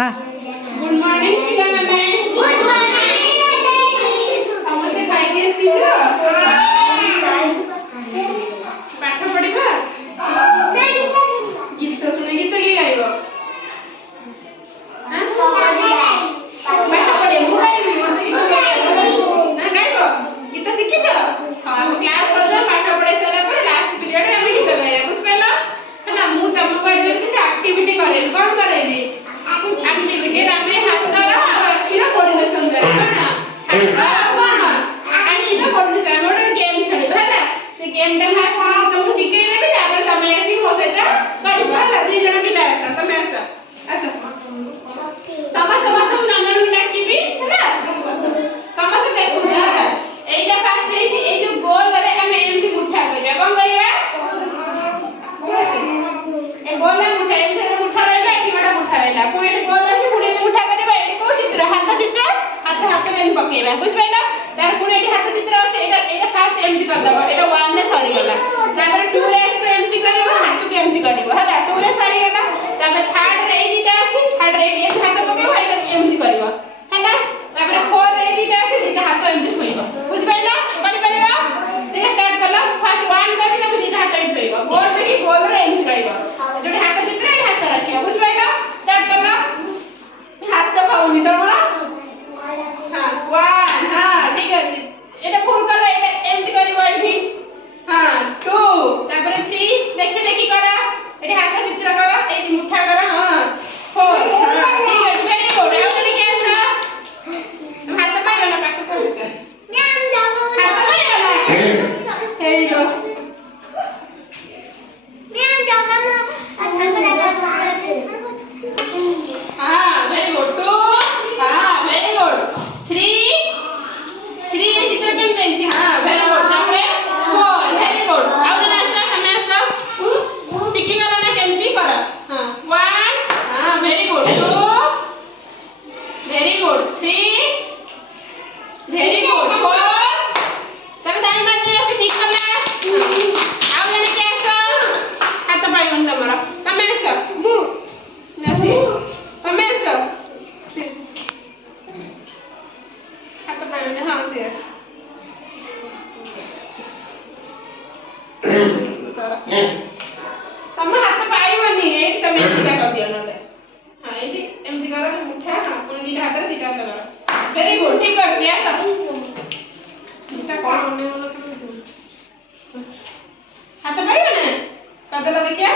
good morning पिलाମାନେ good morning ସମସ୍ତେ ଖାଇକି ଆସିଛ ପାଠ ପଢିବା ଗୀତ ଶୁଣି ଗୀତ କିଏ ଗାଇବ ପାଠ ପଢିବା ମୁଁ ଗାଇବି ମତେ ଗୀତ ଗାଇବ ନା ଗାଇବ ଗୀତ ଶିଖିଛ ହଁ ଆମ କ୍ଲାସ୍ ସରିଲା ପାଠ ପଢେଇ ସାରିଲା ପରେ ଲାଷ୍ଟ ପିରିୟଡରେ ଆମେ ଗୀତ ଗାଇବା ବୁଝିପାରିଲ ହେଲା ମୁଁ ତମକୁ ଆଜି କିଛି ଆକ୍ଟିଭିଟି କରେଇବି କଣ କରେଇବି activity ଆମେ ହାତର ଆଖିର କୋର୍ଡିନେସନ କରିବା ନା ହାତ କଣ ଆଖିର କୋର୍ଡିନେସନ ଗୋଟେ ଗେମ୍ ଖେଳିବା ହେଲା ସେ ଗେମ୍ ଟା ଫାଷ୍ଟ ତମକୁ ଶିଖେଇ ଦେବି ତାପରେ ତମେ ଆସି ମୋ ସହିତ କରିବ ହେଲା ଦୁଇ ଜଣ ପିଲା ଆସ ତମେ ଆସ ଆସ ସମସ୍ତଙ୍କୁ ନାମରୁ ଡାକିବି ହେଲା ସମସ୍ତେ ଦେଖୁଛ ହେଲା ଏଇଟା ଫାଷ୍ଟ ହେଇଛି ଏଇ ଯୋଉ ଗୋଲରେ ଆମେ ଏମିତି ମୁଠା କରିବା କଣ କରିବା ଏ ଗୋଲ ମୁଠା ଏଇଥିରେ ମୁଠା ରହିଲା ଏଠି ଗୋଟେ ମୁଠା ରହିଲା ପୁଣି ଏଠି ଗୋଲ ଅଛି ପୁଣି ମୁଠା କରିବା ଏଠି କୋଉ ଚିତ୍ର ହାତ ଏମିତି ପକେଇବା ବୁଝିପାରିଲ ତାର ପୁଣି ଏଠି ହାତ ଚିତ୍ର ଅଛି ଏଇଟା ଫାଷ୍ଟ ଏମିତି କରିଦବ ଏଇଟା 1 ରେ ସରିଗଲା ତାପରେ 2 ରେ ଏମିତି କରିବ ହାତକୁ ଏମିତି କରିବ ହେଲା 2 ରେ ସରିଗଲା ତାପରେ 3rd ରେ ଏଇ ଦିଟା ଅଛି 3rd ରେ ଏଠି ହାତ ପକେଇବ ଏଇଟା ଏମିତି କରିବ ହେଲା ତାପରେ 4 ରେ ଏଇ ଦିଟା ଅଛି ଦିଟା ହାତ ଏମିତି ଥୋଇବ ବୁଝିପାରିଲ କରିପାରିବ ଦେଖ ଷ୍ଟାର୍ଟ କଲ ଫାଷ୍ଟ 1 କରି ତମେ ଦିଟା ହାତ ଏମିତି ଥୋଇବ ଗୋଲ ଦେଖି ଗୋଲରେ ଏମିତି ରହିବ ଯୋଉଠି ହାତ ଚିତ୍ର ଏଠି ହାତ ରଖିବ ବୁଝିପାରିଲ ଷ୍ଟାର୍ଟ କଲ ହାତ ପାଉନି ତମର हां 1 हां ठीक अछि एटा फुल करो एटा एम्ति करिवो एठी हां 2 तापर 3 देखि करा एठी हाथ चित्र करा एठी मुठा करा हां 4 हां ठीक अछि वेरी गुड आउ तने केस हाथ पाइबो ना पाक को मैम जाओ हाथ पाइबो ना हे गो मैम जाओ ना हां वेरी गुड 2 हां वेरी गुड 3 चित्र केम देंची हां वेरी गुड तापरे 4 वेरी गुड आउ जने आसा तमे आसा शिखि गला ना केमती कर हां 1 हां very good 2 very good 3 very good 4 तने टाइम माने आसी ठीक करला आउ जने के आसा हाथ पाइबन तमरा तमे आसा नसी तमे आसा हाथ पाइबन हां से तमे हाथ पाइबनी एठी तमे एटा कर दियो नले हां एठी एमदी करो मुठा हां पुनी दिटा हाथ रे दिटा करो वेरी गुड ठीक कर जे सब दिटा कोन मने सब हाथ पाइबने कदला देखिया